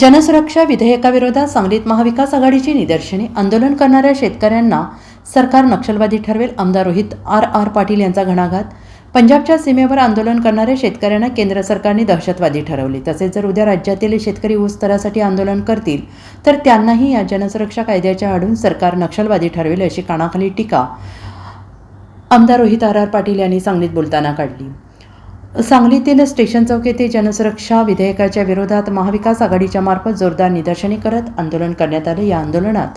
जनसुरक्षा विधेयकाविरोधात सांगलीत महाविकास आघाडीची निदर्शने आंदोलन करणाऱ्या शेतकऱ्यांना सरकार नक्षलवादी ठरवेल आमदार रोहित आर आर पाटील यांचा घणाघात. पंजाबच्या सीमेवर आंदोलन करणाऱ्या शेतकऱ्यांना केंद्र सरकारने दहशतवादी ठरवले. तसेच जर उद्या राज्यातील शेतकरी ऊस दरासाठी आंदोलन करतील तर त्यांनाही या जनसुरक्षा कायद्याच्या आडून सरकार नक्षलवादी ठरवेल अशी कानाखाली टीका आमदार रोहित आर आर पाटील यांनी सांगलीत बोलताना काढली. सांगलीतील स्टेशन चौक येथे जनसुरक्षा विधेयकाच्या विरोधात महाविकास आघाडीच्या मार्फत जोरदार निदर्शने करत आंदोलन करण्यात आले या आंदोलनात.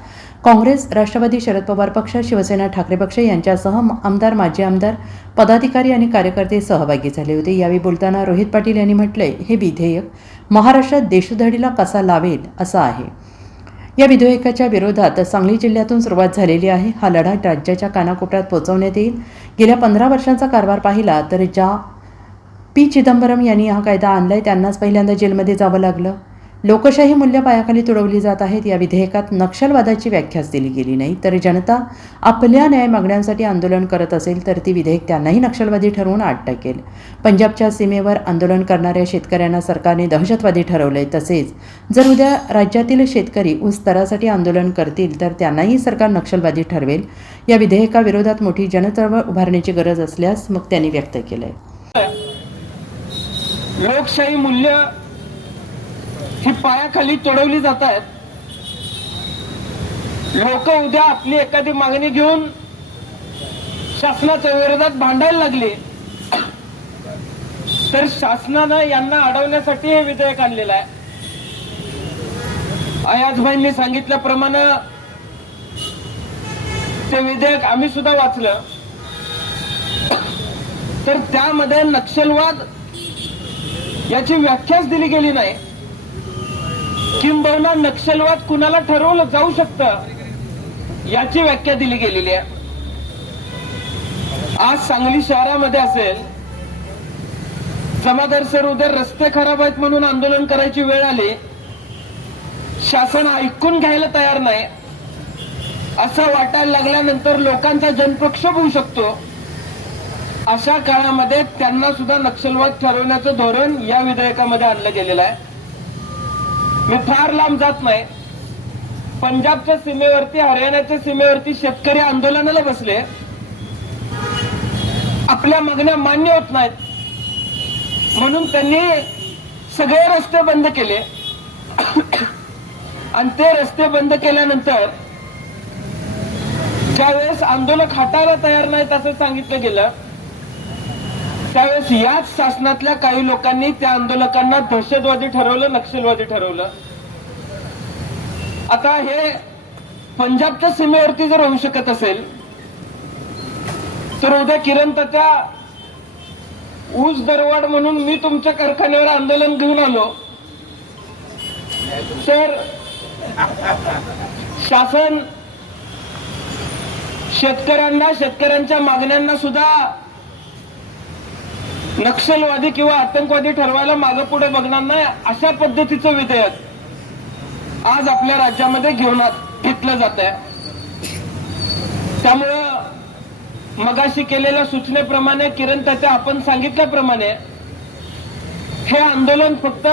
काँग्रेस राष्ट्रवादी शरद पवार पक्ष शिवसेना ठाकरे पक्ष यांच्यासह आमदार माजी आमदार पदाधिकारी आणि कार्यकर्ते सहभागी झाले होते. यावेळी बोलताना रोहित पाटील यांनी म्हटले हे विधेयक महाराष्ट्रात देशोधडीला कसा लावेल असं आहे. या विधेयकाच्या विरोधात सांगली जिल्ह्यातून सुरुवात झालेली आहे. हा लढा राज्याच्या कानाकोपऱ्यात पोहोचवण्यात येईल. गेल्या पंधरा वर्षांचा कारभार पाहिला तर ज्या पी. चिदंबरम यांनी हा कायदा आणलाय. त्यांनाच पहिल्यांदा जेलमध्ये जावं लागलं. लोकशाही मूल्य पायाखाली तुडवली जात आहेत. या विधेयकात नक्षलवादाची व्याख्याच दिली गेली नाही. तर जनता आपल्या न्याय मागण्यांसाठी आंदोलन करत असेल तर ती विधेयक त्यांनाही नक्षलवादी ठरवून आत टाकेल पंजाबच्या सीमेवर आंदोलन करणाऱ्या शेतकऱ्यांना सरकारने दहशतवादी ठरवलंय. तसेच जर उद्या राज्यातील शेतकरी ऊस दरासाठी आंदोलन करतील तर त्यांनाही सरकार नक्षलवादी ठरवेल. या विधेयकाविरोधात मोठी जनचळवळ उभारण्याची गरज असल्यास मग त्यांनी व्यक्त केलं आहे लोकशाही मूल्य ही पायाखाली तोडवली जात आहेत. लोक उद्या आपली एखादी मागणी घेऊन शासनाच्या विरोधात भांडायला लागली. तर शासनानं यांना अडवण्यासाठी हे विधेयक आणलेलं आहे. अयाजभाईंनी सांगितल्याप्रमाणे ते विधेयक आम्ही सुद्धा वाचलं. तर त्यामध्ये नक्षलवाद याची व्याख्याच दिली गेली नाही. किंबहुना नक्षलवाद कुणाला ठरवलं जाऊ शकतं याची व्याख्या दिली गेलेली आहे. आज सांगली शहरामध्ये असेल जमादार सर उद्या रस्ते खराब आहेत म्हणून आंदोलन करायची वेळ आली. शासन ऐकून घ्यायला तयार नाही. असं वाटायला लागल्यानंतर लोकांचा जनप्रक्षोभ होऊ शकतो. अशा काळामध्ये त्यांना सुद्धा नक्षलवाद ठरवण्याचं धोरण या विधेयकामध्ये आणलं गेलेलं आहे. मी फार लांब जात नाही. पंजाबच्या सीमेवरती हरियाणाच्या सीमेवरती शेतकरी आंदोलनाला बसले. आपल्या मागण्या मान्य होत नाहीत. म्हणून त्यांनी सगळे रस्ते बंद केले. आणि ते रस्ते बंद केल्यानंतर ज्यावेळेस आंदोलक हटायला तयार नाहीत असं सांगितलं गेलं त्यावेळेस याच शासनातल्या काही लोकांनी त्या आंदोलकांना दहशतवादी ठरवलं नक्षलवादी ठरवलं. आता हे पंजाबच्या सीमेवरती जर होऊ शकत असेल तर उद्या किरण त्याच्या ऊस दरवाढ म्हणून मी तुमच्या कारखान्यावर आंदोलन घेऊन आलो. तर शासन शेतकऱ्यांना शेतकऱ्यांच्या मागण्यांना सुद्धा नक्षलवादी किंवा आतंकवादी ठरवायला मागे पुढे बघणार नाही अशा पद्धतीचं विधेयक आज आपल्या राज्यामध्ये घेऊन घेतलं जात आहे त्यामुळं मगाशी केलेल्या सूचनेप्रमाणे किरण त्याच्या आपण सांगितल्याप्रमाणे हे आंदोलन फक्त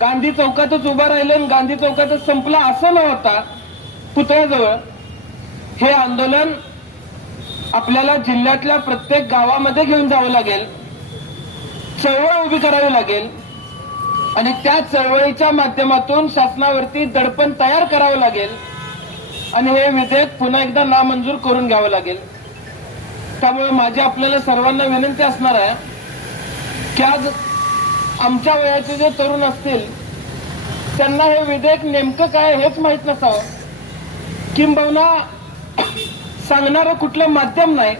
गांधी चौकातच उभं राहिलं आणि गांधी चौकातच संपलं असं न होता पुतळ्याजवळ हे आंदोलन आपल्याला जिल्ह्यातल्या प्रत्येक गावामध्ये घेऊन जावं लागेल. चळवळ उभी करावी लागेल. आणि त्या चळवळीच्या माध्यमातून शासनावरती दडपण तयार करावं लागेल. आणि हे विधेयक पुन्हा एकदा नामंजूर करून घ्यावं लागेल. त्यामुळे माझी आपल्याला सर्वांना विनंती असणार आहे की आज आमच्या वयाचे जे तरुण असतील त्यांना हे विधेयक नेमकं काय हेच माहीत नसावं. किंबहुना सांगणारं कुठलं माध्यम नाही.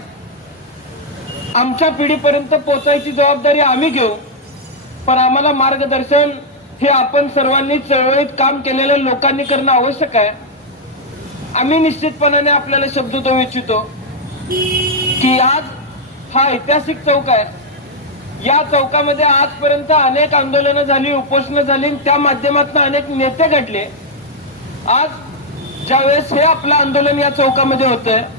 आमच्या पिढीपर्यंत पोचायची जबाबदारी आम्ही घेऊ पण आम्हाला मार्गदर्शन हे आपण सर्वांनी चळवळीत काम केलेल्या लोकांनी करणं आवश्यक आहे. आम्ही निश्चितपणाने आपल्याला शब्द देऊ इच्छितो की आज हा ऐतिहासिक चौक आहे. या चौकामध्ये आजपर्यंत अनेक आंदोलनं झाली उपोषणं झाली त्या माध्यमातून अनेक नेते घडले. आज ज्यावेळेस हे आपलं आंदोलन या चौकामध्ये होतं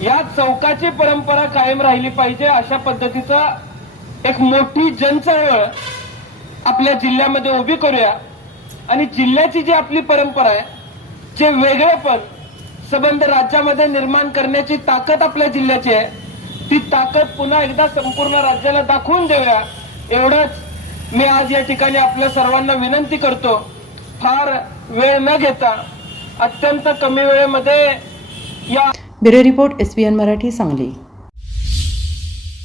या चौकाची परंपरा कायम राहिली पाहिजे अशा पद्धतीचा एक मोठी जनचळवळ आपल्या जिल्ह्यामध्ये उभी करूया. आणि जिल्ह्याची जी आपली परंपरा आहे जे वेगळेपण संबंध राज्यामध्ये निर्माण करण्याची ताकद आपल्या जिल्ह्याची आहे ती ताकद पुन्हा एकदा संपूर्ण राज्याला दाखवून देऊया. एवढंच मी आज या ठिकाणी आपल्या सर्वांना विनंती करतो. फार वेळ न घेता अत्यंत कमी वेळेमध्ये या bureau report S Marathi Sangli.